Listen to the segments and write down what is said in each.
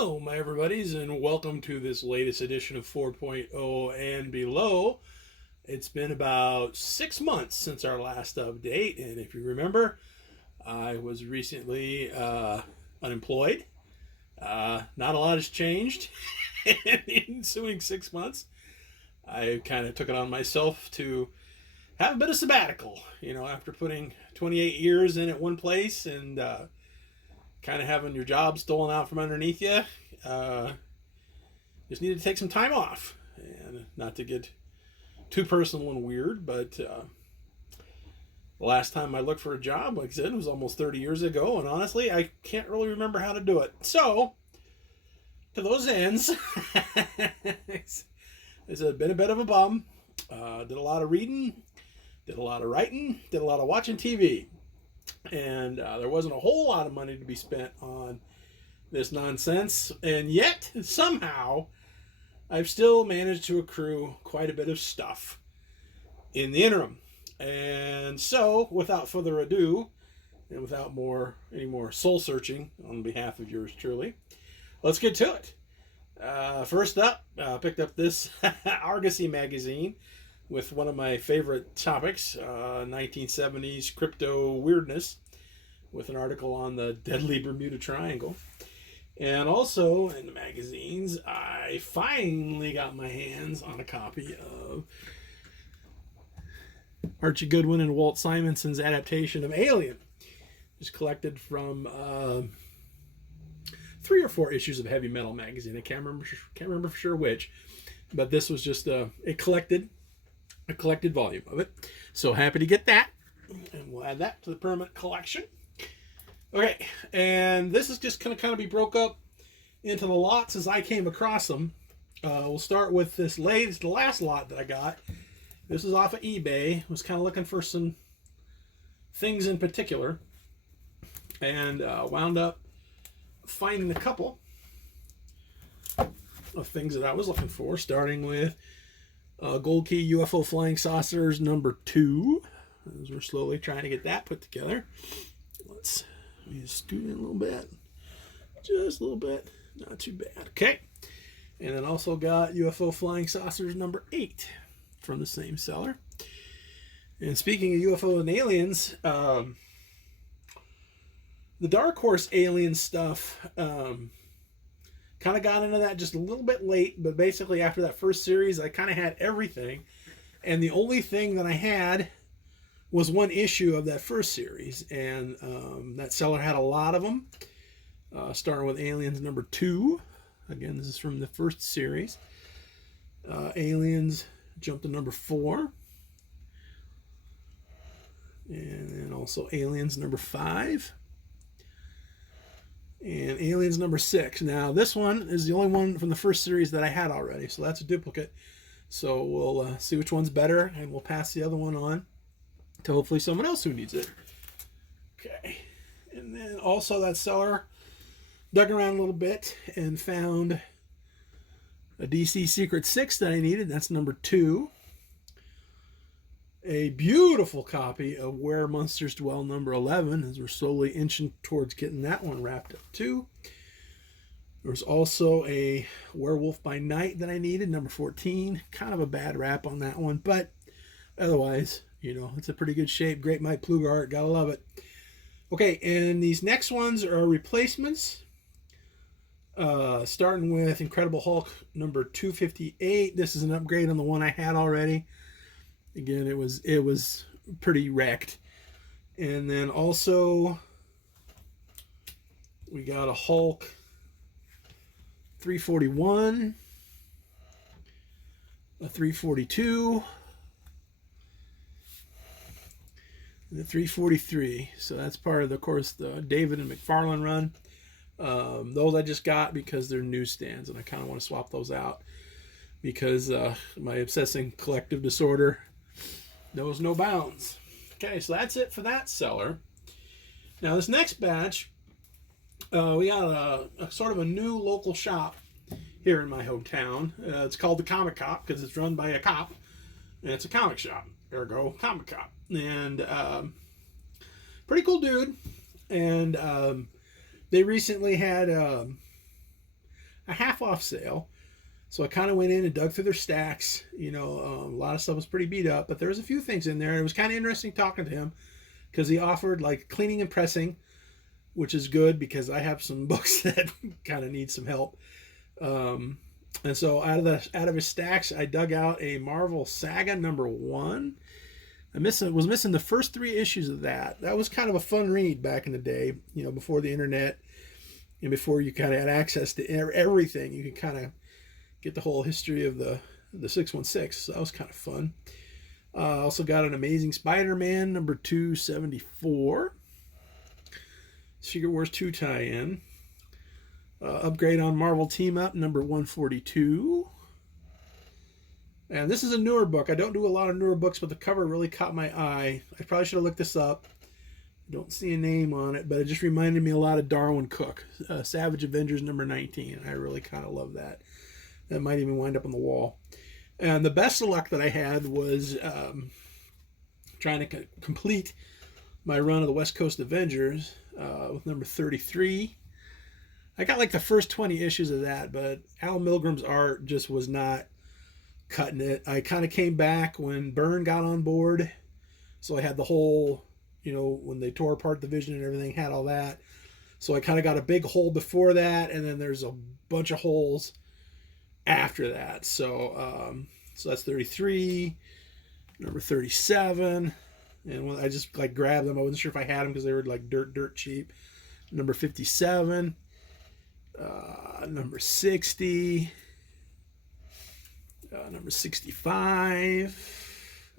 Hello, my everybody's, and welcome to this latest edition of 4.0 and below. It's been about 6 months since our last update, and if you remember, I was recently unemployed. Not a lot has changed in the ensuing 6 months. I kind of took it on myself to have a bit of sabbatical, after putting 28 years in at one place and kind of having your job stolen out from underneath you. Just needed to take some time off, and not to get too personal and weird, but the last time I looked for a job, like I said, was almost 30 years ago, and honestly, I can't really remember how to do it. So, to those ends, it's been a bit of a bum. Did a lot of reading, did a lot of writing, did a lot of watching TV. And there wasn't a whole lot of money to be spent on this nonsense. And yet, somehow, I've still managed to accrue quite a bit of stuff in the interim. And so, without further ado, and without any more soul searching on behalf of yours truly, let's get to it. First up, picked up this Argosy magazine with one of my favorite topics, 1970s crypto weirdness, with an article on the deadly Bermuda Triangle. And also in the magazines, I finally got my hands on a copy of Archie Goodwin and Walt Simonson's adaptation of Alien. Just collected from 3 or 4 issues of Heavy Metal magazine. I can't remember for sure which, but this was just a collected volume of it. So happy to get that, and we'll add that to the permanent collection. Okay, and this is just going to kind of be broke up into the lots as I came across them. We'll start with the last lot that I got. This is off of eBay. Was kind of looking for some things in particular, and wound up finding a couple of things that I was looking for, starting with Gold Key UFO Flying Saucers number 2. As we're slowly trying to get that put together. Let's scoot in a little bit. Just a little bit. Not too bad. Okay. And then also got UFO Flying Saucers number 8 from the same seller. And speaking of UFO and aliens, the Dark Horse alien stuff, kind of got into that just a little bit late, but basically after that first series, I kind of had everything. And the only thing that I had was one issue of that first series. And that seller had a lot of them, starting with Aliens number 2. Again, this is from the first series. Aliens jumped to number 4. And then also Aliens number 5. And Aliens number 6. Now, this one is the only one from the first series that I had already, so that's a duplicate. So we'll see which one's better, and we'll pass the other one on to hopefully someone else who needs it. Okay. And then also that seller dug around a little bit and found a DC Secret 6 that I needed. That's number 2. A beautiful copy of Where Monsters Dwell number 11, as we're slowly inching towards getting that one wrapped up too. There's also a Werewolf by Night that I needed, number 14. Kind of a bad rap on that one, but otherwise, it's a pretty good shape. Great Mike Pluger art, gotta love it. Okay, and these next ones are replacements. Starting with Incredible Hulk number 258. This is an upgrade on the one I had already. Again, it was pretty wrecked. And then also we got a Hulk 341, a 342, and a 343. So that's part of, of course, the David and McFarlane run. Those I just got because they're newsstands, and I kind of want to swap those out because my obsessing collective disorder knows no bounds. Okay, so that's it for that seller. Now this next batch, we got a sort of a new local shop here in my hometown. It's called the Comic Cop because it's run by a cop, and it's a comic shop. Ergo, Comic Cop. And pretty cool dude. And they recently had a half off sale. So I kind of went in and dug through their stacks. You know, a lot of stuff was pretty beat up, but there was a few things in there. It was kind of interesting talking to him because he offered like cleaning and pressing, which is good because I have some books that kind of need some help. And so out of his stacks, I dug out a Marvel Saga #1. Was missing the first 3 issues of that. That was kind of a fun read back in the day, you know, before the internet and before you kind of had access to everything. You could kind of get the whole history of the 616. So that was kind of fun. Also got an Amazing Spider-Man #274. Secret Wars 2 tie-in. Upgrade on Marvel Team Up #142. And this is a newer book. I don't do a lot of newer books, but the cover really caught my eye. I probably should have looked this up. Don't see a name on it, but it just reminded me a lot of Darwin Cook. Savage Avengers #19. I really kind of love that. That might even wind up on the wall. And the best of luck that I had was trying to complete my run of the West Coast Avengers with #33. I got like the first 20 issues of that, but Al Milgram's art just was not cutting it. I kind of came back when Byrne got on board, so I had the whole, you know, when they tore apart the Vision and everything, had all that. So I kind of got a big hole before that, and then there's a bunch of holes after that. So so that's 33, #37, and when I just like grabbed them, I wasn't sure if I had them because they were like dirt cheap. #57, #60. #65,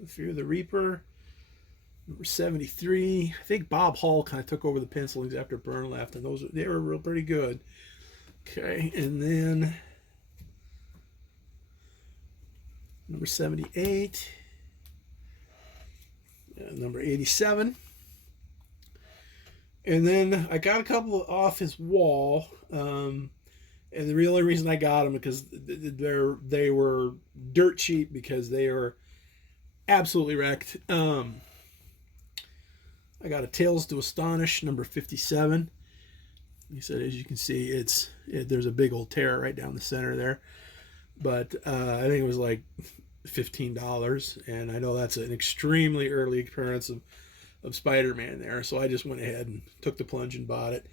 Fear of the Reaper. #73. I think Bob Hall kind of took over the pencilings after Byrne left, and they were real pretty good. Okay, and then #78, #87, and then I got a couple off his wall. And the real only reason I got them because they were dirt cheap because they were absolutely wrecked. I got a Tales to Astonish #57. He said, as you can see, there's a big old tear right down the center there. But I think it was like $15, and I know that's an extremely early appearance of Spider-Man there. So I just went ahead and took the plunge and bought it.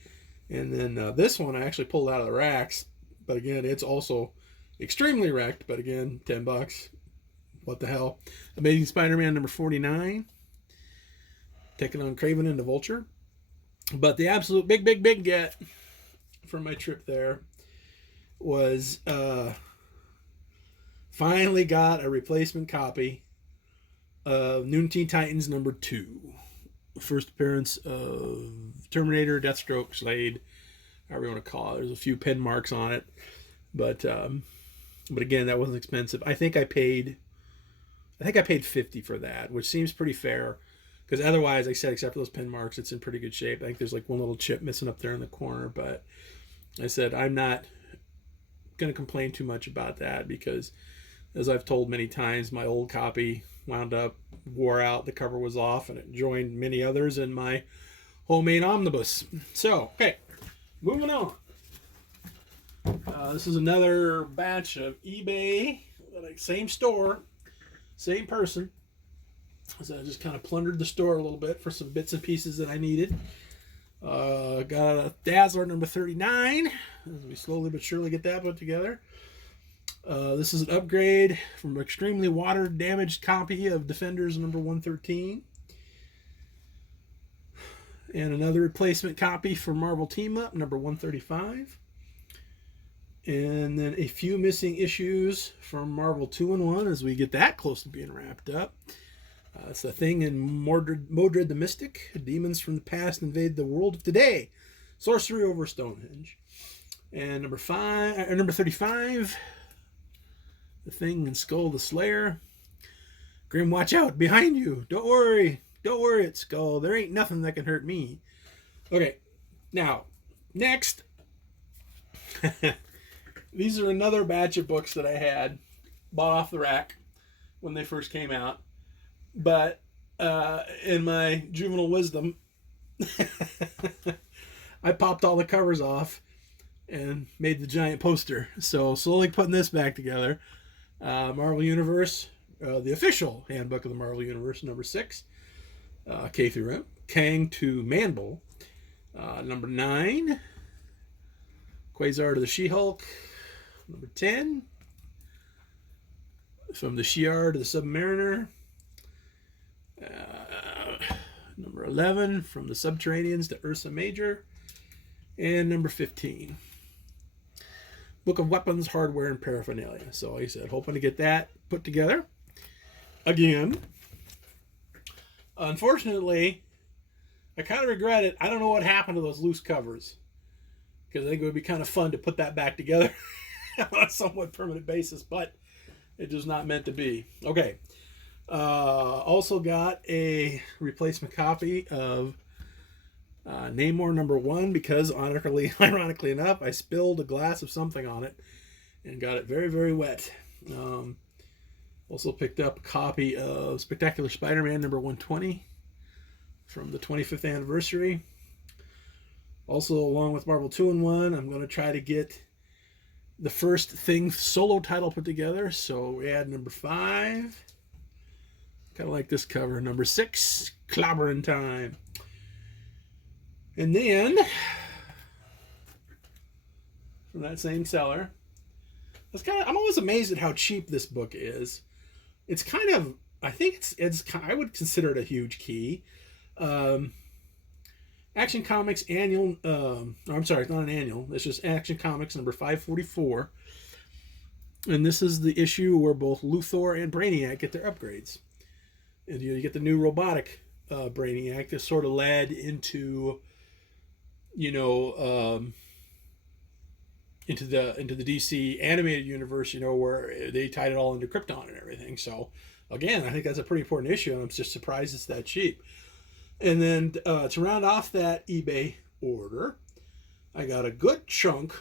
And then this one I actually pulled out of the racks, but again, it's also extremely wrecked. But again, $10. What the hell? Amazing Spider-Man #49, taking on Kraven and the Vulture. But the absolute big get from my trip there was finally got a replacement copy of New Teen Titans #2. First appearance of Terminator, Deathstroke, Slade, however you want to call it. There's a few pen marks on it, but again, that wasn't expensive. I think I paid $50 for that, which seems pretty fair because otherwise, like I said, except for those pen marks, it's in pretty good shape. I think there's like one little chip missing up there in the corner, but I said I'm not going to complain too much about that because, as I've told many times, my old copy wound up, wore out, the cover was off, and it joined many others in my homemade omnibus. So, okay, moving on. This is another batch of eBay, same store, same person. So I just kind of plundered the store a little bit for some bits and pieces that I needed. Got a Dazzler #39, as we slowly but surely get that put together. This is an upgrade from an extremely water damaged copy of Defenders #113. And another replacement copy for Marvel Team Up #135. And then a few missing issues from Marvel 2-in-1 as we get that close to being wrapped up. It's the Thing in Modred the Mystic. Demons from the past invade the world of today. Sorcery over Stonehenge. And #35. The Thing and Skull the Slayer. Grim, watch out, behind you. Don't worry, it's Skull. There ain't nothing that can hurt me. Okay, now, next. These are another batch of books that I had bought off the rack when they first came out. But in my juvenile wisdom, I popped all the covers off and made the giant poster. So slowly putting this back together. Marvel Universe, the official handbook of the Marvel Universe, number 6, K through M. Kang to Manbull, number 9. Quasar to the She-Hulk, number 10. From the Shi'ar to the Submariner, number 11. From the Subterraneans to Ursa Major, and number 15. Book of Weapons, Hardware, and Paraphernalia. So like I said, hoping to get that put together again. Unfortunately, I kind of regret it. I don't know what happened to those loose covers, because I think it would be kind of fun to put that back together on a somewhat permanent basis, but it was not meant to be. Okay. Also got a replacement copy of Namor number 1, because ironically enough, I spilled a glass of something on it and got it very, very wet. Also picked up a copy of Spectacular Spider-Man number 120 from the 25th anniversary. Also, along with Marvel 2-in-1, I'm going to try to get the first Thing solo title put together. So we add number 5. Kind of like this cover. Number 6, Clobbering Time. And then, from that same seller, I'm always amazed at how cheap this book is. It's kind of, I think I would consider it a huge key. Action Comics annual, I'm sorry, it's not an annual. It's just Action Comics number 544. And this is the issue where both Luthor and Brainiac get their upgrades. And you get the new robotic Brainiac that sort of led into, into the DC animated universe, where they tied it all into Krypton and everything. So again, I think that's a pretty important issue, and I'm just surprised it's that cheap. And then to round off that eBay order, I got a good chunk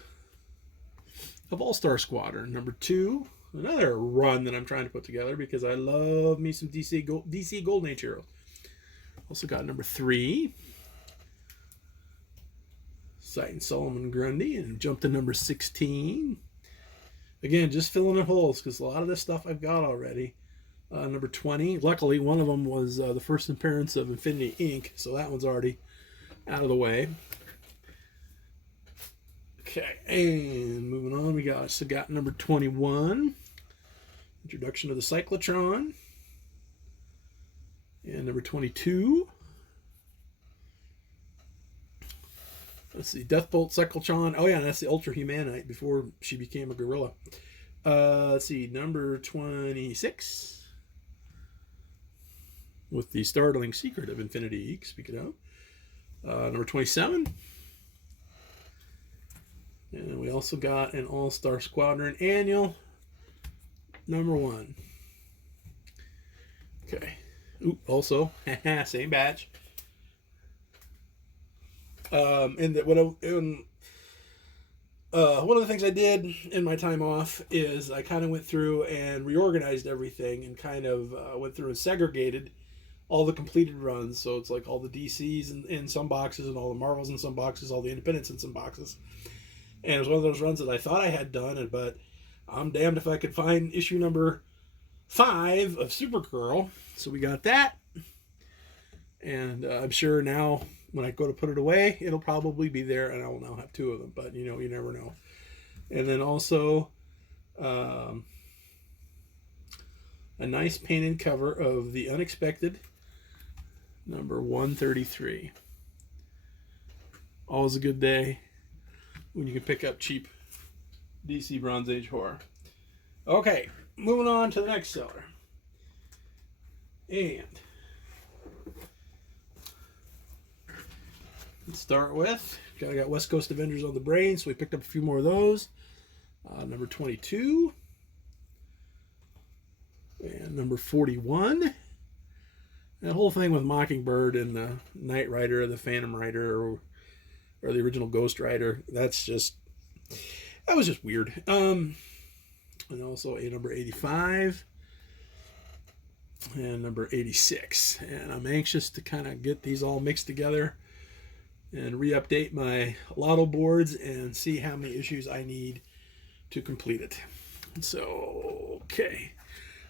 of All-Star Squadron number 2, another run that I'm trying to put together because I love me some DC Golden Age heroes. Also got number 3, Citing Solomon Grundy, and jumped to number 16. Again, just filling in holes because a lot of this stuff I've got already. Number 20. Luckily, one of them was the first appearance of Infinity Inc., so that one's already out of the way. Okay, and moving on, we got number 21. Introduction of the Cyclotron. And number 22. Let's see, Deathbolt Cyclotron. Oh yeah, that's the Ultra Humanite before she became a gorilla. Let's see, number 26. With the startling secret of Infinity Inc., speaking of. Number 27. And we also got an All-Star Squadron Annual, number 1. Okay. Ooh, also, same batch. And that one of the things I did in my time off is I kind of went through and reorganized everything and kind of went through and segregated all the completed runs. So it's like all the DCs in some boxes and all the Marvels in some boxes, all the Independents in some boxes. And it was one of those runs that I thought I had done, but I'm damned if I could find issue number 5 of Supergirl. So we got that. And I'm sure now when I go to put it away, it'll probably be there, and I will now have 2 of them. But, you never know. And then also a nice painted cover of The Unexpected, number 133. Always a good day when you can pick up cheap DC Bronze Age horror. Okay, moving on to the next seller. And let's start with, I got West Coast Avengers on the brain, so we picked up a few more of those. Number 22. And number 41. That whole thing with Mockingbird and the Knight Rider or the Phantom Rider or the original Ghost Rider, that was just weird. And also a number 85 and number 86. And I'm anxious to kind of get these all mixed together and re-update my lotto boards and see how many issues I need to complete it. So, okay.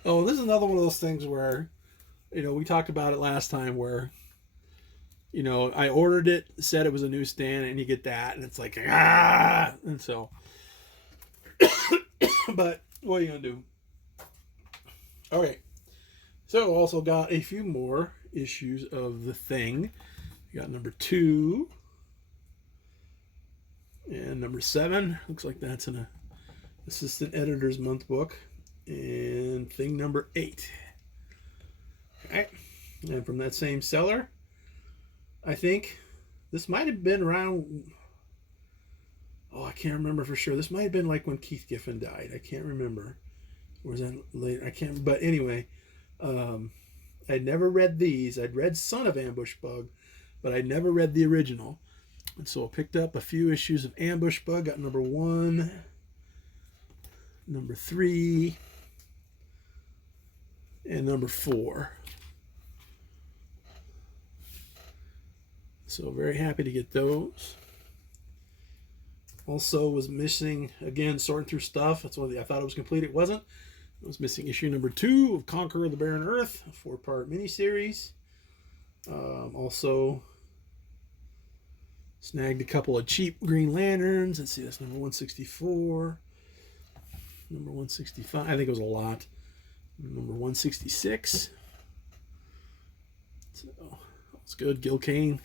Oh, this is another one of those things where, we talked about it last time where, I ordered it, said it was a newsstand, and you get that, and it's like, and so, but what are you going to do? Okay. So, also got a few more issues of The Thing. We got number 2 and number 7. Looks like that's an assistant editor's month book. And Thing number 8. Okay. And from that same seller, I think this might have been around, I can't remember for sure. This might have been like when Keith Giffen died. I can't remember. Or was that later? I can't, but anyway, I'd never read these. I'd read Son of Ambush Bug, but I never read the original. And so I picked up a few issues of Ambush Bug. Got number 1, number 3, and number 4. So very happy to get those. Also was missing, again, sorting through stuff. That's why I thought it was complete. It wasn't. I was missing issue number 2 of Conqueror of the Barren Earth, a 4-part miniseries. Also snagged a couple of cheap Green Lanterns. Let's see, that's number 164. Number 165. I think it was a lot. Number 166. So, that's good. Gil Kane.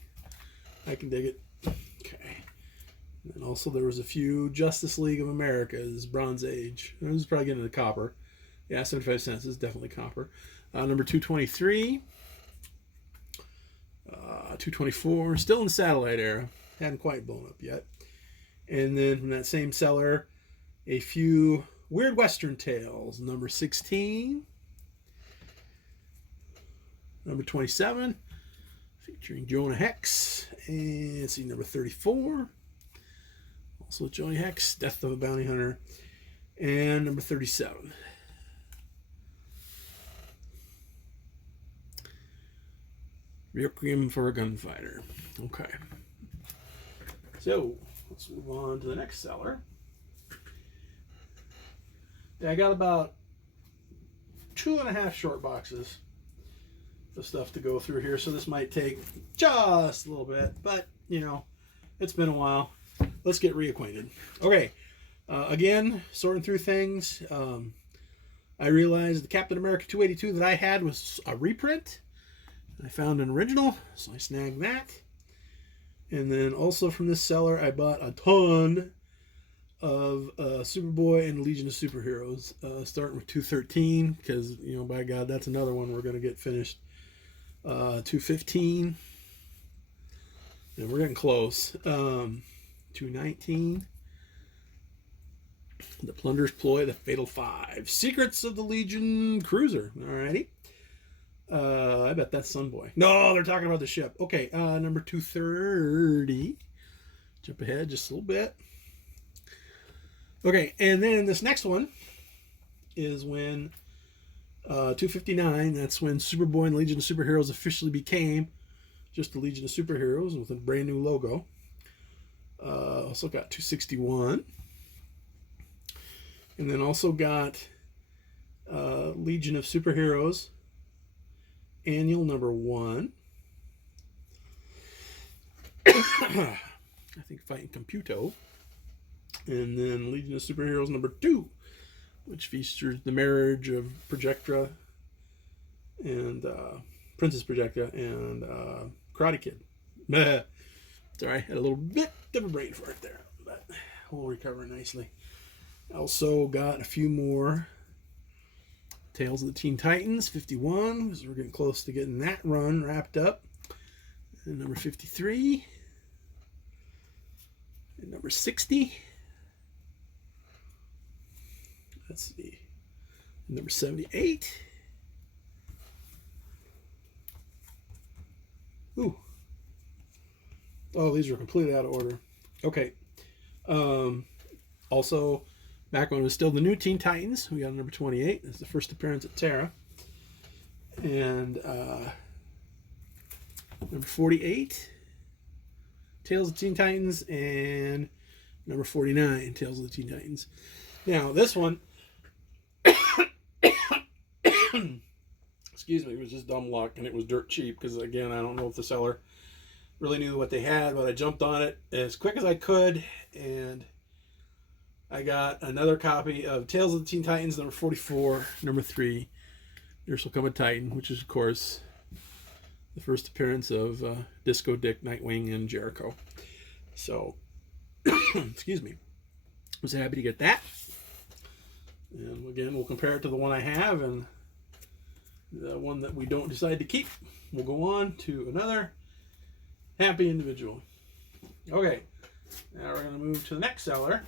I can dig it. Okay. And also there was a few Justice League of America's Bronze Age. This is probably getting into copper. Yeah, 75 cents is definitely copper. Number 223. 224. Still in the satellite era. Hadn't quite blown up yet. And then from that same seller, a few Weird Western Tales. Number 16. Number 27. Featuring Jonah Hex. And let's see, number 34. Also Johnny Hex, Death of a Bounty Hunter. And number 37. Requiem for a Gunfighter. Okay. So, let's move on to the next seller. Yeah, I got about 2.5 short boxes of stuff to go through here, so this might take just a little bit, but, it's been a while. Let's get reacquainted. Okay. Again, sorting through things. I realized the Captain America 282 that I had was a reprint. I found an original, so I snagged that. And then also from this seller, I bought a ton of Superboy and Legion of Superheroes, starting with 213, because, by God, that's another one we're going to get finished. 215, and we're getting close. 219, The Plunder's Ploy, The Fatal Five, Secrets of the Legion Cruiser. Alrighty. I bet that's Sunboy. No, they're talking about the ship. Okay, number 230. Jump ahead just a little bit. Okay, and then this next one is when 259, that's when Superboy and Legion of Superheroes officially became just the Legion of Superheroes with a brand new logo. Also got 261. And then also got Legion of Superheroes Annual number 1. I think Fighting Computo. And then Legion of Superheroes number 2, which features the marriage of Projectra and Princess Projectra and Karate Kid. Sorry, had a little bit of a brain fart there, but we'll recover nicely. I also got a few more Tales of the Teen Titans, 51, because we're getting close to getting that run wrapped up. And number 53. And number 60. Let's see. And number 78. Ooh. Oh, these are completely out of order. Okay. Also, back when it was still the new Teen Titans, we got number 28. That's the first appearance of Terra. And number 48. Tales of the Teen Titans, and number 49, Tales of the Teen Titans. Now, this one, excuse me, it was just dumb luck, and it was dirt cheap, because, again, I don't know if the seller really knew what they had, but I jumped on it as quick as I could, and I got another copy of Tales of the Teen Titans, number 44, number 3, There Shall Come a Titan, which is, of course, the first appearance of Disco Dick, Nightwing, and Jericho. So, excuse me, was happy to get that. And again, we'll compare it to the one I have, and the one that we don't decide to keep. We'll go on to another happy individual. Okay, now we're going to move to the next seller.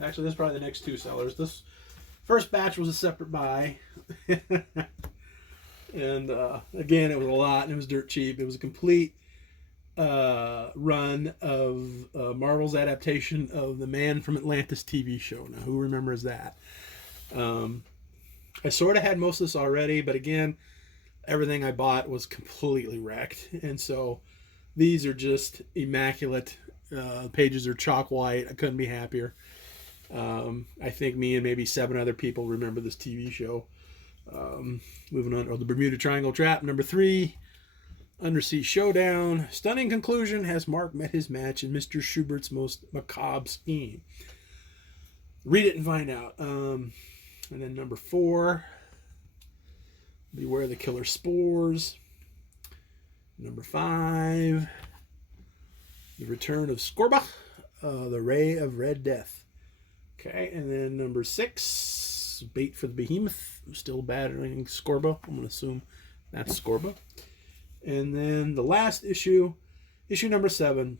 Actually, this is probably the next two sellers. This first batch was a separate buy. And again, it was a lot, and it was dirt cheap. It was a complete run of Marvel's adaptation of the Man from Atlantis TV show. Now, who remembers that? I sort of had most of this already, but again, everything I bought was completely wrecked. And so these are just immaculate. Pages are chalk white. I couldn't be happier. I think me and maybe 7 other people remember this TV show. Moving on, the Bermuda Triangle Trap, number 3, Undersea Showdown. Stunning conclusion. Has Mark met his match in Mr. Schubert's most macabre scheme? Read it and find out. And then number 4, Beware the Killer Spores. Number 5, The Return of Scorba, The Ray of Red Death. Okay, and then number 6, Bait for the Behemoth. Still battering Scorba. I'm going to assume that's Scorba. And then the last issue, issue number 7,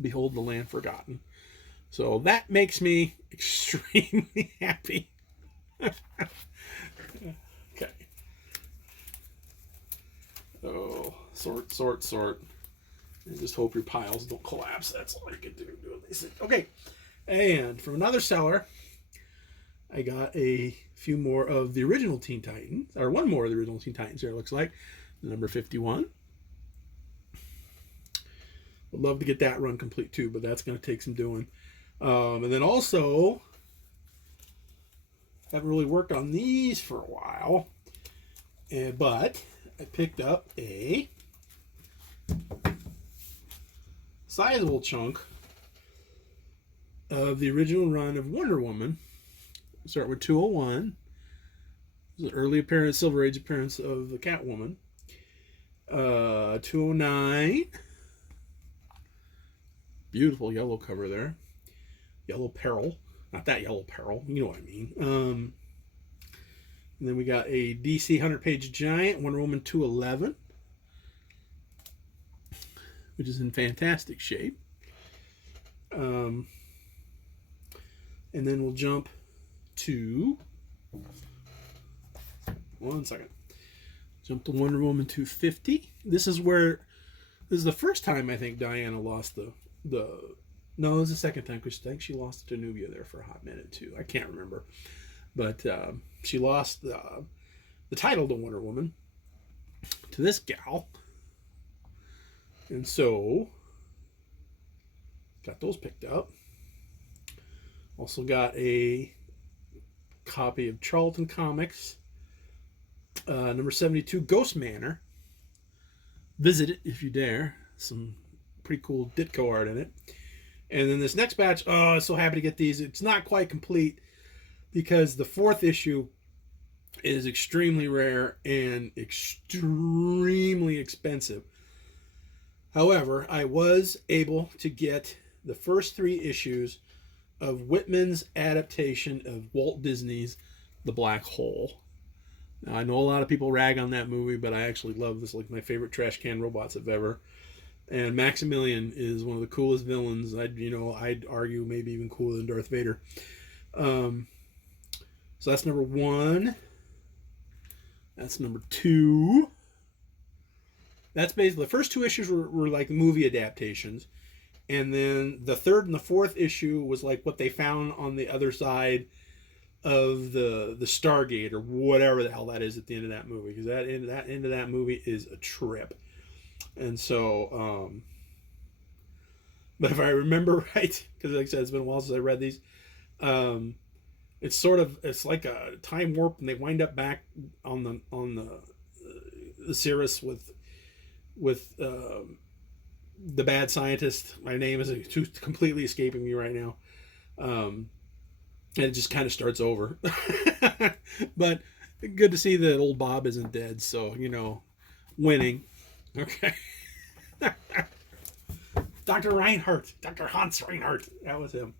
Behold the Land Forgotten. So that makes me extremely happy. Okay. Oh, sort. And just hope your piles don't collapse. That's all you can do. Okay. And from another seller, I got a few more of the original Teen Titans, or one more of the original Teen Titans here, it looks like. Number 51. Would love to get that run complete too, but that's going to take some doing. And then also, haven't really worked on these for a while, but I picked up a sizable chunk of the original run of Wonder Woman. Start with 201. The early appearance, Silver Age appearance of the Catwoman. 209. Beautiful yellow cover there. Yellow Peril. Not that Yellow Peril. You know what I mean. And then we got a DC 100-page giant, Wonder Woman 211. Which is in fantastic shape. And then we'll jump to... One second. Jump to Wonder Woman 250. This is the first time I think Diana lost the no, it was the second time, because I think she lost to Nubia there for a hot minute too. I can't remember. But she lost the title to Wonder Woman to this gal. And so, got those picked up. Also got a copy of Charlton Comics, number 72, Ghost Manor. Visit it if you dare. Some pretty cool Ditko art in it. And then this next batch, oh, I'm so happy to get these. It's not quite complete because the 4th issue is extremely rare and extremely expensive. However, I was able to get the first 3 issues of Whitman's adaptation of Walt Disney's The Black Hole. Now, I know a lot of people rag on that movie, but I actually love this. Like my favorite trash can robots I've ever. And Maximilian is one of the coolest villains. I'd argue maybe even cooler than Darth Vader. So that's number 1. That's number 2. That's basically the first 2 issues were like movie adaptations. And then the 3rd and the 4th issue was like what they found on the other side of the Stargate or whatever the hell that is at the end of that movie. Because that end of that movie is a trip. And so, but if I remember right, because like I said, it's been a while since I read these. It's like a time warp, and they wind up back on the Cirrus with the bad scientist. My name is completely escaping me right now. And it just kind of starts over. But good to see that old Bob isn't dead. So, winning. Okay. Dr. Reinhardt. Dr. Hans Reinhardt. That was him.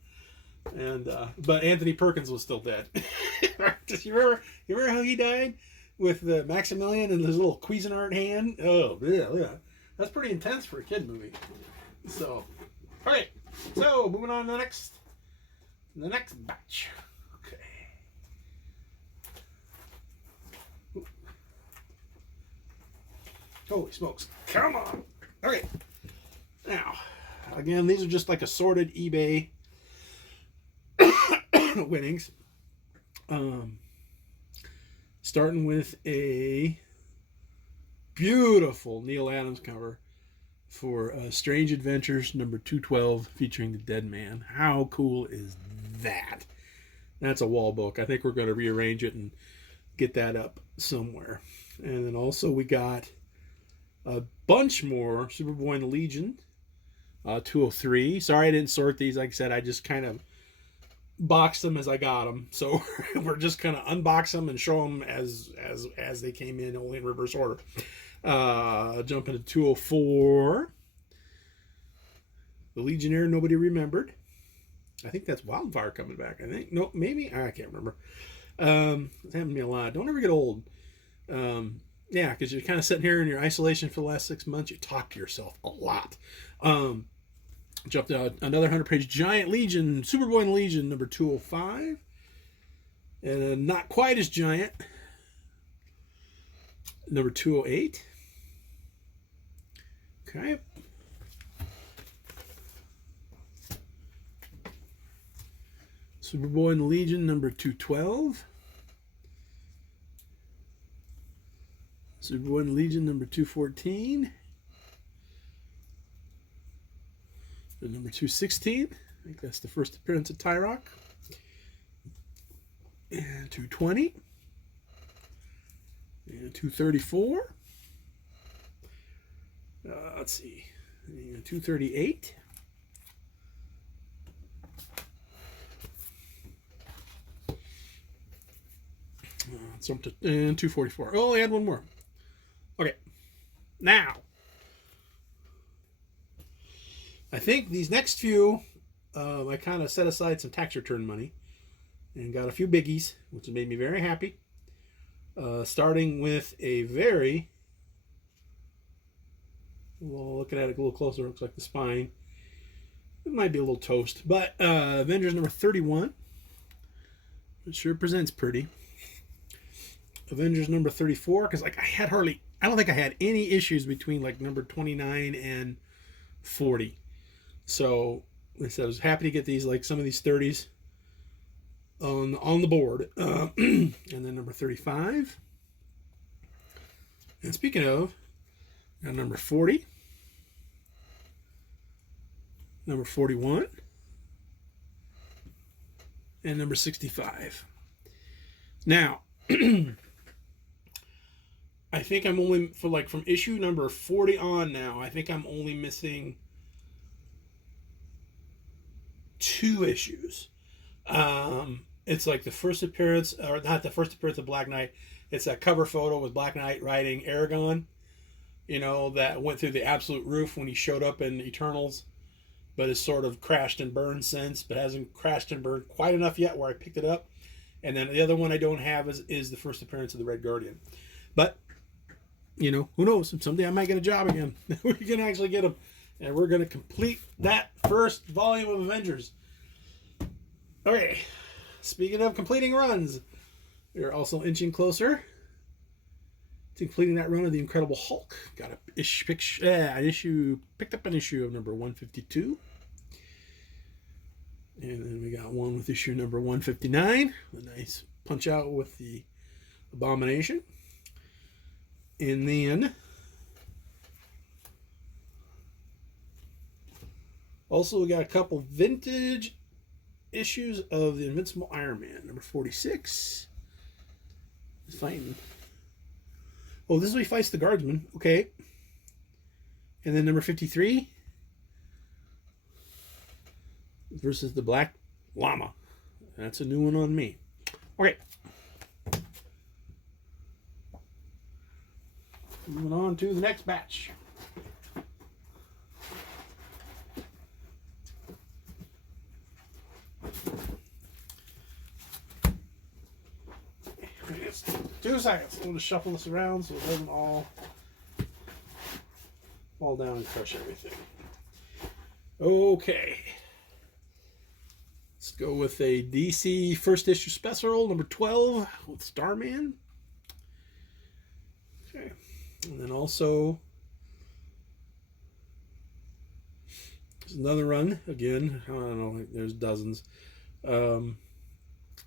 And but Anthony Perkins was still dead. you remember how he died with the Maximilian and his little Cuisinart hand? Oh yeah. That's pretty intense for a kid movie. So, all right. So moving on to the next batch. Okay. Holy smokes! Come on. Okay. Now, again, these are just like assorted eBay winnings. Starting with a beautiful Neil Adams cover for Strange Adventures number 212 featuring the Dead Man. How cool is that? That's a wall book. I think we're going to rearrange it and get that up somewhere. And then also we got a bunch more Superboy and the Legion 203. Sorry I didn't sort these. Like I said, I just kind of boxed them as I got them. So we're just going to unbox them and show them as they came in, only in reverse order. Jump into 204. The Legionnaire Nobody Remembered. I think that's Wildfire coming back. I think. No, maybe. I can't remember. It's happened to me a lot. Don't ever get old. Yeah, because you're kind of sitting here in your isolation for the last 6 months. You talk to yourself a lot. Jumped out another 100-page Giant Legion, Superboy and Legion, number 205. And not quite as giant, number 208. Okay. Superboy and the Legion, number 212. Superboy and the Legion, number 214. And number 216. I think that's the first appearance of Tyrock. And 220. And 234. Let's see. And 238. Jump to 244. Oh, I had one more. Okay. Now, I think these next few, I kind of set aside some tax return money and got a few biggies, which made me very happy. Starting with a very, well, looking at it a little closer, looks like the spine. It might be a little toast, but Avengers number 31. It sure presents pretty. Avengers number 34, because like I don't think I had any issues between like number 29 and 40. So like I said, I was happy to get these, like some of these 30s on the board. And then number 35. And speaking of, got number 40. Number 41. And number 65. Now, I think I'm only, for like from issue number 40 on now, I think I'm only missing 2 issues. It's like the first appearance, or not the first appearance of Black Knight. It's that cover photo with Black Knight riding Aragon, that went through the absolute roof when he showed up in Eternals, but has sort of crashed and burned since, but hasn't crashed and burned quite enough yet where I picked it up. And then the other one I don't have is the first appearance of the Red Guardian. But, who knows? Someday I might get a job again. We can actually get them. And we're going to complete that first volume of Avengers. Okay. Speaking of completing runs, we're also inching closer to completing that run of the Incredible Hulk. Got picked up an issue of number 152. And then we got one with issue number 159. A nice punch out with the Abomination. And then Also, we got a couple vintage issues of the Invincible Iron Man. Number 46. He's fighting. Oh, this is where he fights the guardsman. Okay. And then number 53 versus the Black Llama. That's a new one on me. Okay. Moving on to the next batch. Just 2 seconds. I'm going to shuffle this around so it doesn't all fall down and crush everything. Okay. Let's go with a DC first issue special, number 12, with Starman. Okay. And then also, there's another run. Again, I don't know, there's dozens.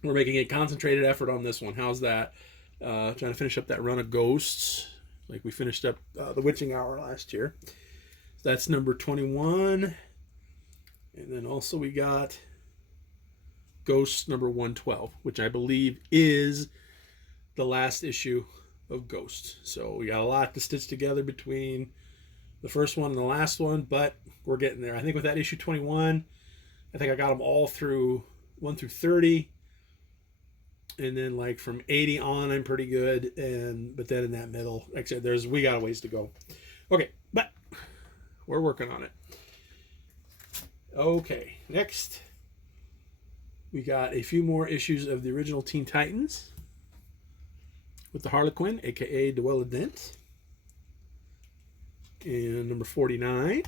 We're making a concentrated effort on this one. How's that? Trying to finish up that run of Ghosts, like we finished up the Witching Hour last year. So that's number 21. And then also we got Ghosts number 112, which I believe is the last issue of Ghosts. So we got a lot to stitch together between the first one and the last one, but we're getting there. I think with that issue 21, I think I got them all through 1 through 30. And then like from 80 on, I'm pretty good. But then in that middle, like I said, we got a ways to go. Okay, but we're working on it. Okay, next we got a few more issues of the original Teen Titans with the Harlequin, aka Dwella Dent, and number 49.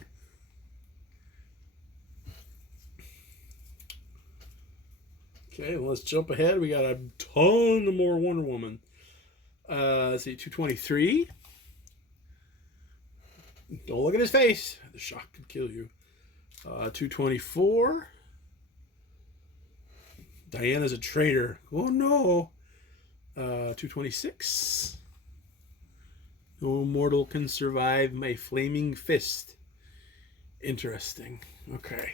Okay, well, let's jump ahead. We got a ton more Wonder Woman. Let's see, 223. Don't look at his face. The shock could kill you. 224. Diana's a traitor. Oh, no. 226. No mortal can survive my flaming fist. Interesting. Okay.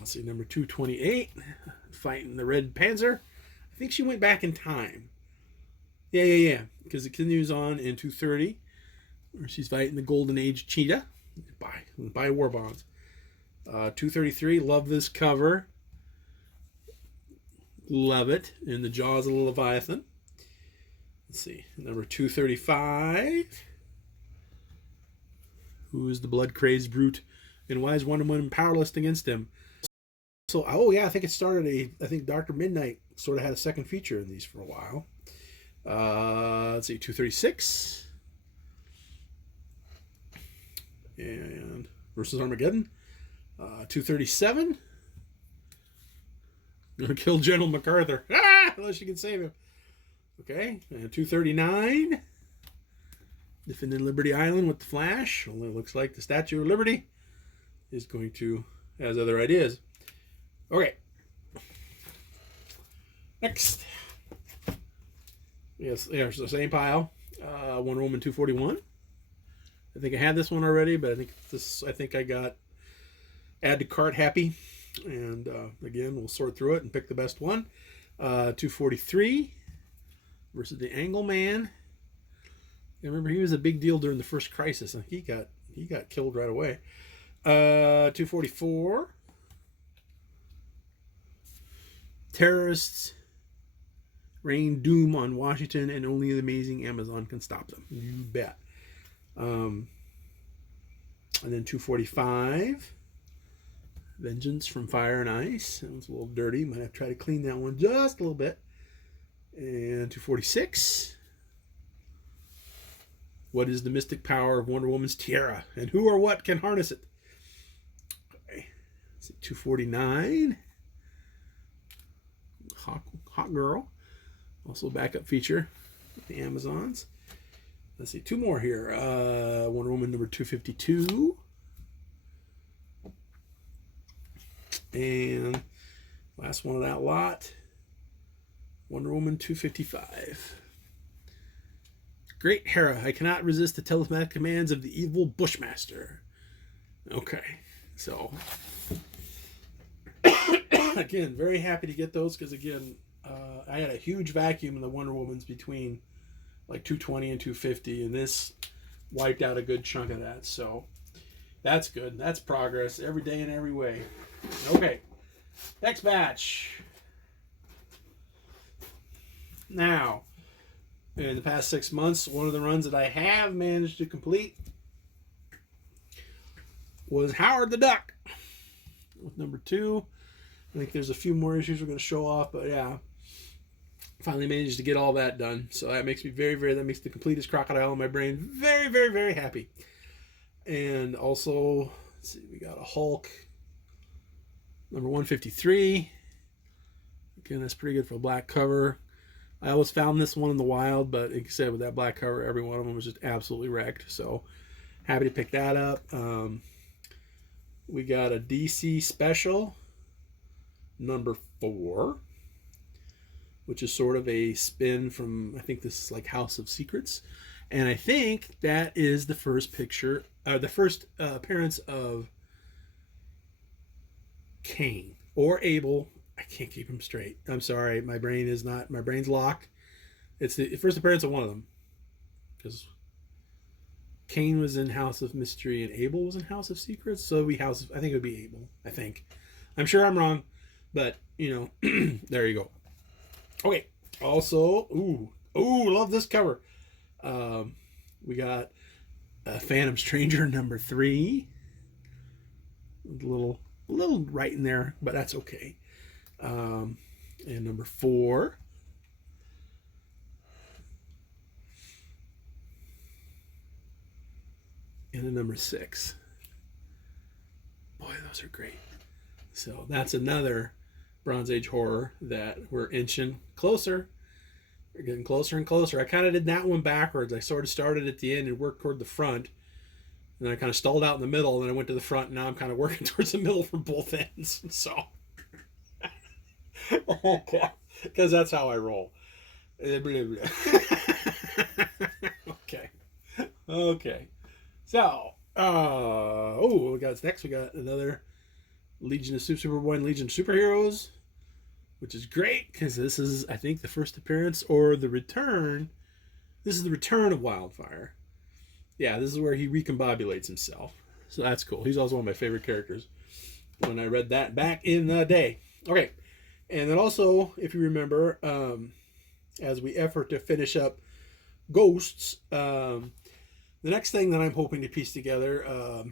Let's see, number 228, fighting the Red Panzer. I think she went back in time. Yeah. Because it continues on in 230, where she's fighting the Golden Age Cheetah. Buy war bonds. 233, love this cover. Love it. In the Jaws of the Leviathan. Let's see, number 235. Who is the blood-crazed brute? And why is Wonder Woman powerless against him? So, oh yeah, I think it started I think Dr. Midnight sort of had a second feature in these for a while. Let's see, 236. And versus Armageddon. 237. Gonna kill General MacArthur. Unless you can save him. Okay, and 239. Defending Liberty Island with the Flash. Only looks like the Statue of Liberty is going to has other ideas. Okay. Next. Yes, there's the same pile. Wonder Woman 241. I think I had this one already, but I think I got add to cart happy. And again, we'll sort through it and pick the best one. 243 versus the Angle Man. I remember he was a big deal during the first crisis, and he got killed right away. 244. Terrorists rain doom on Washington, and only the amazing Amazon can stop them. You bet. And then 245. Vengeance from Fire and Ice. That was a little dirty. Might have to try to clean that one just a little bit. And 246. What is the mystic power of Wonder Woman's tiara? And who or what can harness it? Okay. 249. Hot Girl. Also backup feature with the Amazons. Let's see, 2 more here. Wonder Woman number 252. And last one of that lot. Wonder Woman 255. Great Hera, I cannot resist the telepathic commands of the evil Bushmaster. Okay, so again, very happy to get those because again, I had a huge vacuum in the Wonder Woman's between like 220 and 250, and this wiped out a good chunk of that. So that's good. That's progress every day in every way. Okay, next batch. Now, in the past 6 months, one of the runs that I have managed to complete was Howard the Duck with number 2. I think there's a few more issues we're going to show off, but yeah, finally managed to get all that done. So that makes me that makes the completest crocodile in my brain very, very, very happy. And also, let's see, we got a Hulk number 153. Again, that's pretty good for a black cover. I always found this one in the wild, but like I said, with that black cover, every one of them was just absolutely wrecked. So happy to pick that up. We got a DC special number 4, which is sort of a spin from, I think this is like House of Secrets, and I think that is the first picture, the first appearance of Cain or Abel. I can't keep them straight. I'm sorry, my brain's locked. It's the first appearance of one of them, because Cain was in House of Mystery and Abel was in House of Secrets. So it would be I think it would be Abel. I think. I'm sure I'm wrong, but you know, there you go. Okay. Also, love this cover. We got Phantom Stranger number 3. A little right in there, but that's okay. And number 4. And then number 6. Boy, those are great. So that's another Bronze Age horror that we're inching closer. We're getting closer and closer. I kind of did that one backwards. I sort of started at the end and worked toward the front. And then I kind of stalled out in the middle, and then I went to the front, and now I'm kind of working towards the middle from both ends. So, because that's how I roll. Okay. So, we got next. We got another Legion of Superboy and Legion of Superheroes, which is great because this is, I think, the first appearance or the return. This is the return of Wildfire. Yeah, this is where he recombobulates himself. So that's cool. He's also one of my favorite characters when I read that back in the day. Okay. And then also, if you remember, as we effort to finish up Ghosts, the next thing that I'm hoping to piece together,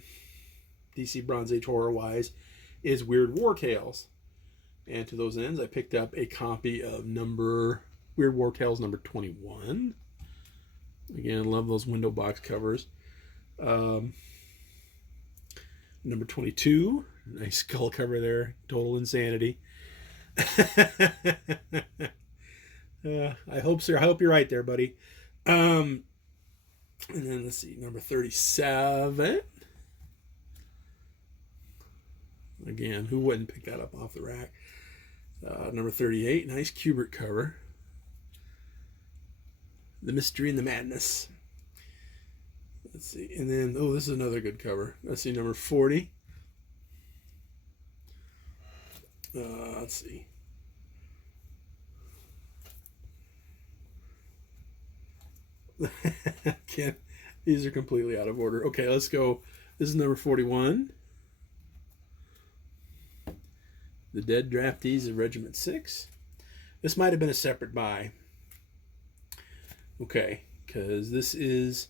DC Bronze Age horror-wise, is Weird War Tales. And to those ends, I picked up a copy of Weird War Tales number 21. Again, love those window box covers. Number 22, nice skull cover there, total insanity. I hope so. I hope you're right there, buddy. And then let's see, number 37. Again, who wouldn't pick that up off the rack? Number 38, nice Kubert cover. The Mystery and the Madness. Let's see. And then, this is another good cover. Let's see, number 40. Let's see. These are completely out of order. Okay, let's go. This is number 41. The Dead Draftees of Regiment 6. This might have been a separate buy. Okay, because this is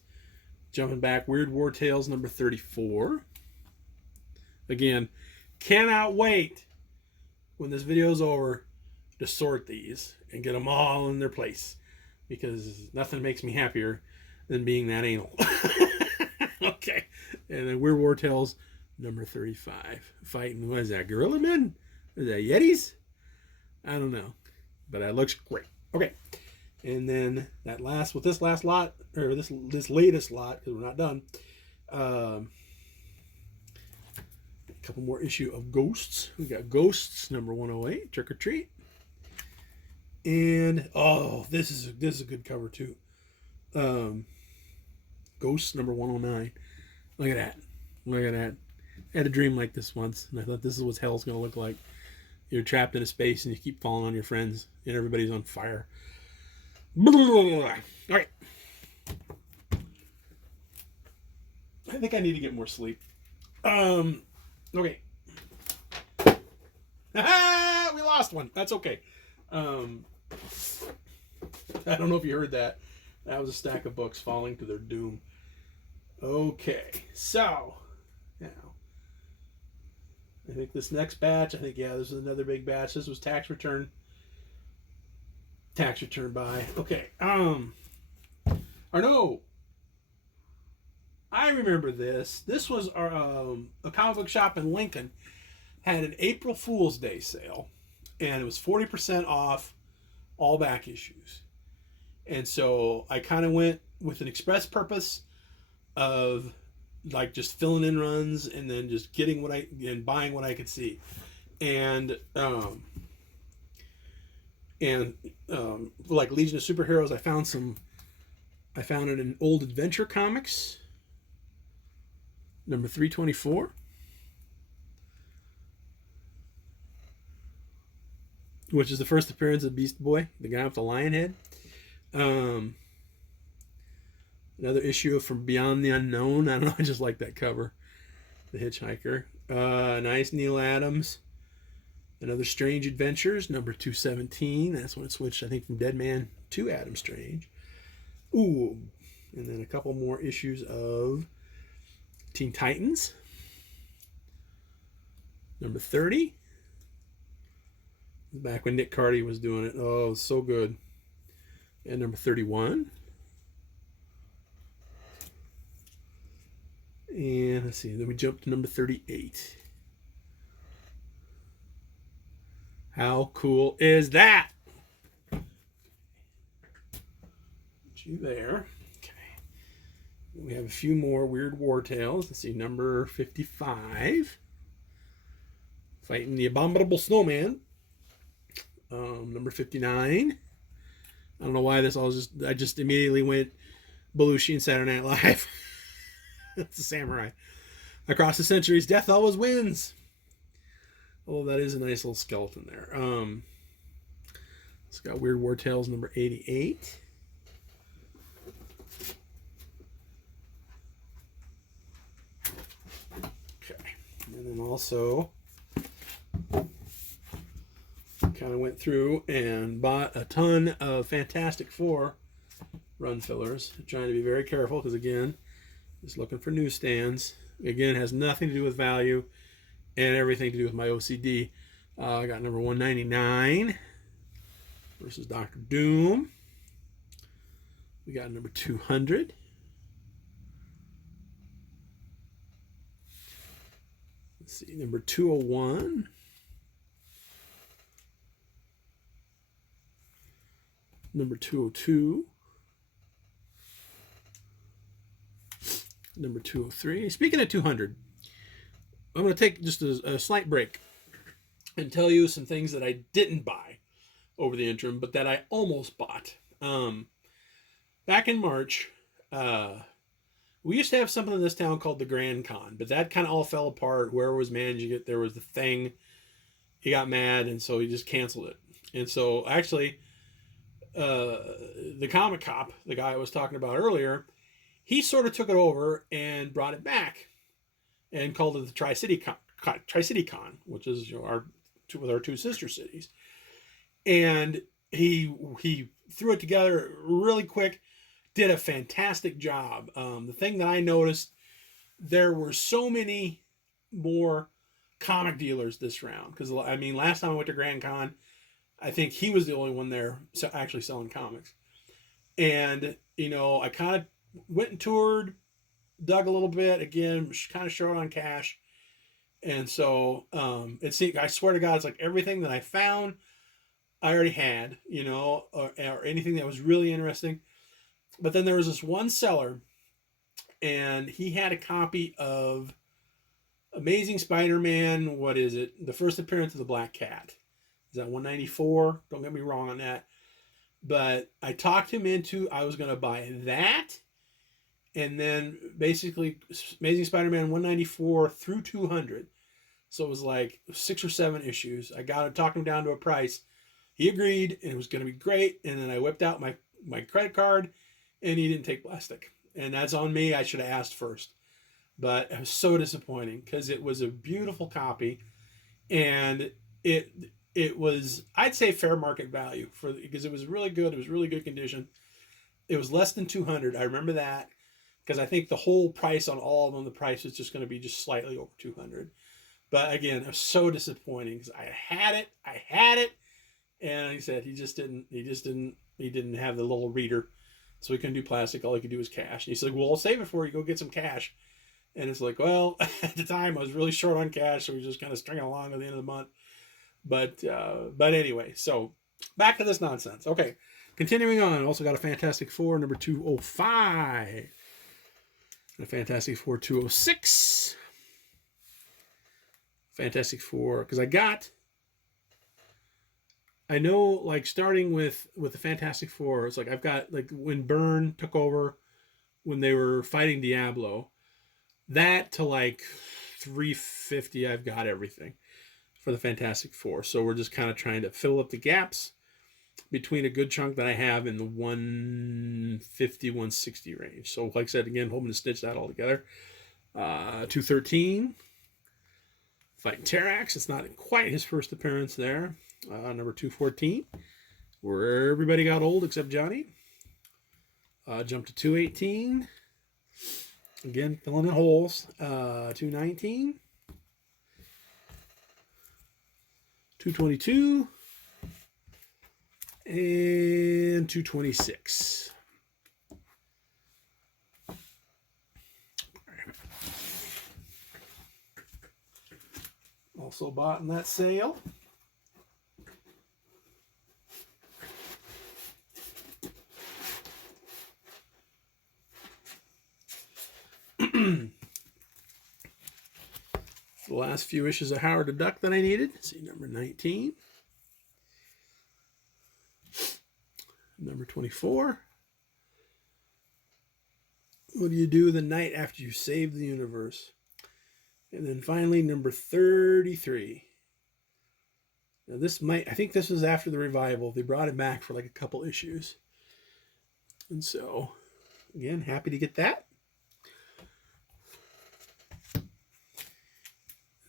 jumping back. Weird War Tales number 34. Again, cannot wait when this video is over to sort these and get them all in their place, because nothing makes me happier than being that anal. Okay, and then Weird War Tales number 35. Fighting, what is that, Gorilla Men? Is that Yetis? I don't know, but that looks great. Okay. And then this latest lot, because we're not done. A couple more issue of Ghosts. We got Ghosts number 108, Trick or Treat. And this is a good cover too. Ghosts number 109. Look at that. I had a dream like this once, and I thought this is what hell's going to look like. You're trapped in a space, and you keep falling on your friends, and everybody's on fire. All right. I think I need to get more sleep. Okay. We lost one. That's okay. I don't know if you heard that. That was a stack of books falling to their doom. Okay, so now I think this next batch, this is another big batch. This was tax return by. Okay, or no, I remember this. This was our a comic book shop in Lincoln had an April Fool's Day sale, and it was 40% off all back issues. And so I kind of went with an express purpose of like just filling in runs and then just getting buying what I could see. And like Legion of Superheroes, I found it in Old Adventure Comics, number 324. Which is the first appearance of Beast Boy, the guy with the lion head. Another issue from Beyond the Unknown. I don't know, I just like that cover. The Hitchhiker. Nice Neil Adams. Another Strange Adventures, number 217. That's when it switched, I think, from Dead Man to Adam Strange. Ooh. And then a couple more issues of Teen Titans. Number 30. Back when Nick Cardy was doing it. Oh, it was so good. And number 31. And let's see, then we jump to number 38. How cool is that? Put you there. Okay. We have a few more Weird War Tales. Let's see, number 55. Fighting the Abominable Snowman. Number 59. I don't know why I just immediately went Belushi and Saturday Night Live. It's a samurai. Across the centuries, death always wins. Oh, that is a nice little skeleton there. It's got Weird War Tales number 88. Okay. And then also kind of went through and bought a ton of Fantastic Four run fillers. I'm trying to be very careful because, again, just looking for newsstands. Again, it has nothing to do with value and everything to do with my OCD. I got number 199 versus Dr. Doom. We got number 200. Let's see, number 201. Number 202. Number 203. Speaking of 200, I'm going to take just a slight break and tell you some things that I didn't buy over the interim, but that I almost bought. Back in March, we used to have something in this town called the Grand Con, but that kind of all fell apart. Whoever was managing it, there was the thing. He got mad, and so he just canceled it. And so, actually, the comic cop, the guy I was talking about earlier, he sort of took it over and brought it back and called it the Tri-City Con, which is with our two sister cities. And he threw it together really quick, did a fantastic job. The thing that I noticed, there were so many more comic dealers this round. Because, I mean, last time I went to Grand Con, I think he was the only one there actually selling comics. And, I kind of went and toured, dug a little bit, again, kind of short on cash. And so I swear to God, it's like everything that I found, I already had, or anything that was really interesting. But then there was this one seller, and he had a copy of Amazing Spider-Man, what is it? The first appearance of the Black Cat. Is that 194? Don't get me wrong on that. But I talked him into, I was going to buy that and then basically Amazing Spider-Man 194 through 200. So it was like 6 or 7 issues. I got him, talked him down to a price. He agreed, and it was going to be great. And then I whipped out my credit card, and he didn't take plastic. And that's on me. I should have asked first. But it was so disappointing because it was a beautiful copy, and it was, I'd say, fair market value for, because it was really good. It was really good condition. It was less than 200. I remember that because I think the whole price on all of them, the price was just going to be just slightly over 200. But again, it was so disappointing because I had it, and he said he didn't have the little reader, so he couldn't do plastic. All he could do was cash. And he's like, "Well, I'll save it for you. Go get some cash." And it's like, well, at the time I was really short on cash, so we were just kind of stringing along at the end of the month. But anyway, so back to this nonsense. Okay, continuing on. Also got a Fantastic Four number 205, a Fantastic Four 206, Fantastic Four, because I know, like, starting with the Fantastic Four, it's like I've got, like, when Byrne took over, when they were fighting Diablo, that to like 350, I've got everything for the Fantastic Four. So we're just kind of trying to fill up the gaps between a good chunk that I have in the 150, 160 range. So like I said, again, hoping to stitch that all together. 213, fighting Terrax. It's not quite his first appearance there. Number 214, where everybody got old except Johnny. Jump to 218. Again, filling in holes. 219. 222. And 226. Also bought in that sale. The last few issues of Howard the Duck that I needed. Let's see, number 19. Number 24. What do you do the night after you save the universe? And then finally, number 33. Now I think this was after the revival. They brought it back for like a couple issues. And so, again, happy to get that.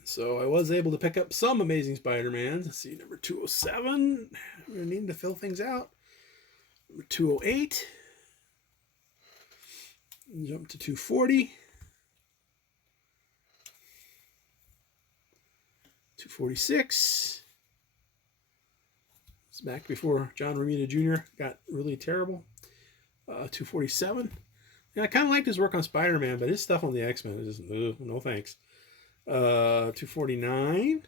So I was able to pick up some Amazing Spider-Man. Let's see, number 207. We're going to need to fill things out. Number 208. Jump to 240. 246. It's back before John Romita Jr. got really terrible. 247. Yeah, I kind of liked his work on Spider-Man, but his stuff on the X-Men is just, no thanks. 249.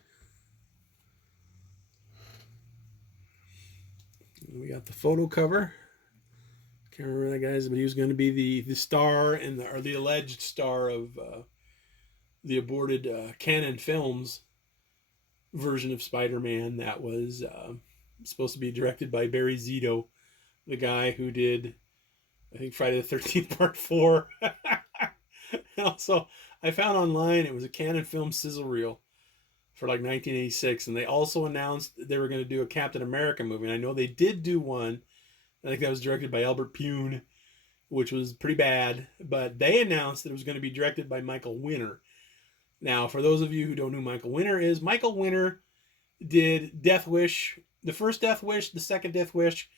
We got the photo cover. Can't remember that guy's, but he was going to be the star or the alleged star of the aborted Canon Films version of Spider-Man that was supposed to be directed by Barry Zito, the guy who did, I think, Friday the 13th Part 4. And also, I found online it was a Canon Film sizzle reel for like 1986, and they also announced they were going to do a Captain America movie. And I know they did do one. I think that was directed by Albert Pune, which was pretty bad. But they announced that it was going to be directed by Michael Winner. Now, for those of you who don't know who Michael Winner is, Michael Winner did Death Wish, the first Death Wish, the second Death Wish,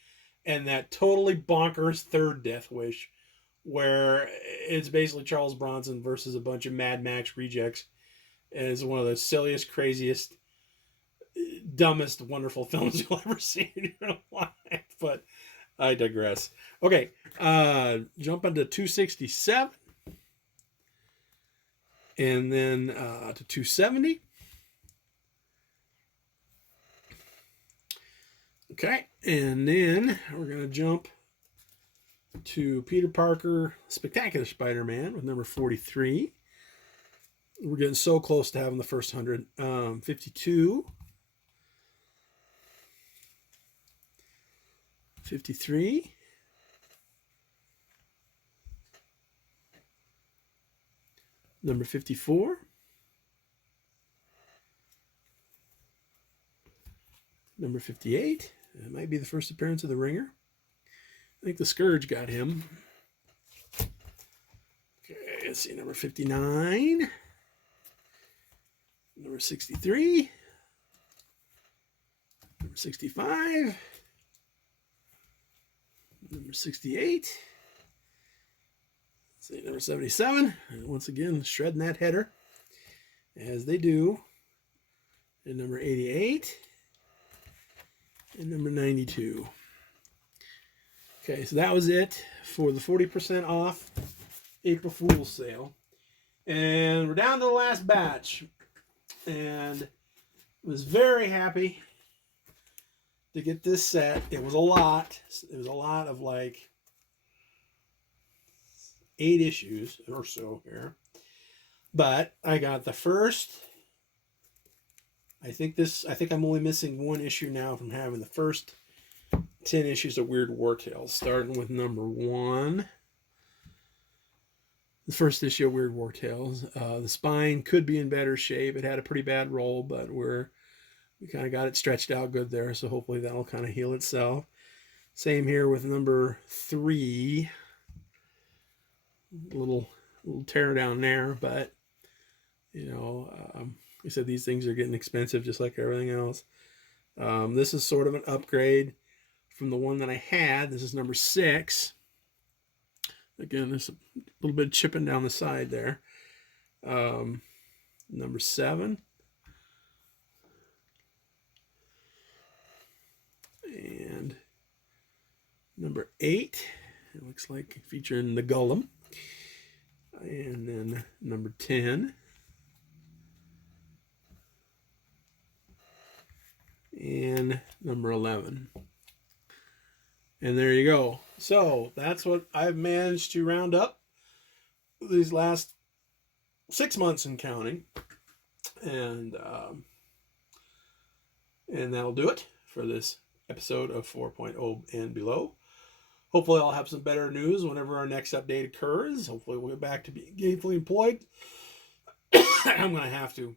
and that totally bonkers third Death Wish, where it's basically Charles Bronson versus a bunch of Mad Max rejects. And it's one of the silliest, craziest, dumbest, wonderful films you'll ever see in your life. But I digress. Okay, jump into 267. And then to 270. Okay, and then we're going to jump to Peter Parker Spectacular Spider-Man with number 43. We're getting so close to having the first 100. 52. 53. Number 54. Number 58. It might be the first appearance of the Ringer. I think the Scourge got him. Okay, let's see. Number 59. Number 63. Number 65. Number 68. Let's see, number 77. And once again, shredding that header, as they do. And number 88. And number 92. Okay, so that was it for the 40% off April Fool's sale. And we're down to the last batch. And was very happy to get this set. It was a lot. It was a lot of like 8 issues or so here. But I got the first. I think I'm only missing 1 issue now from having the first 10 issues of Weird War Tales, starting with number 1. The first issue of Weird War Tales. The spine could be in better shape. It had a pretty bad roll, but we kind of got it stretched out good there, so hopefully that'll kind of heal itself. Same here with number 3. A little tear down there, but you know, I said these things are getting expensive just like everything else. This is sort of an upgrade from the one that I had. This is number 6. Again, there's a little bit of chipping down the side there. Number 7. And number 8. It looks like featuring the Golem. And then number 10. And number 11. And there you go. So that's what I've managed to round up these last 6 months and counting. And that'll do it for this episode of 4.0 and below. Hopefully I'll have some better news whenever our next update occurs. Hopefully we'll get back to being gainfully employed. I'm going to have to,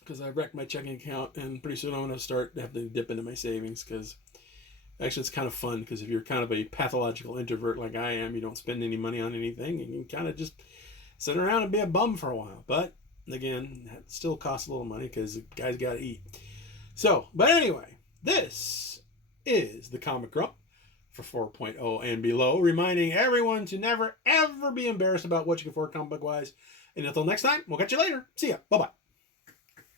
because I wrecked my checking account, and pretty soon I'm going to start having to dip into my savings, because actually it's kind of fun, because if you're kind of a pathological introvert like I am, you don't spend any money on anything, and you kind of just sit around and be a bum for a while. But again, that still costs a little money, because the guys got to eat. So, but anyway, this is the Comic Grump for 4.0 and below, reminding everyone to never ever be embarrassed about what you can afford comic book wise. And until next time, we'll catch you later. See ya. Bye-bye.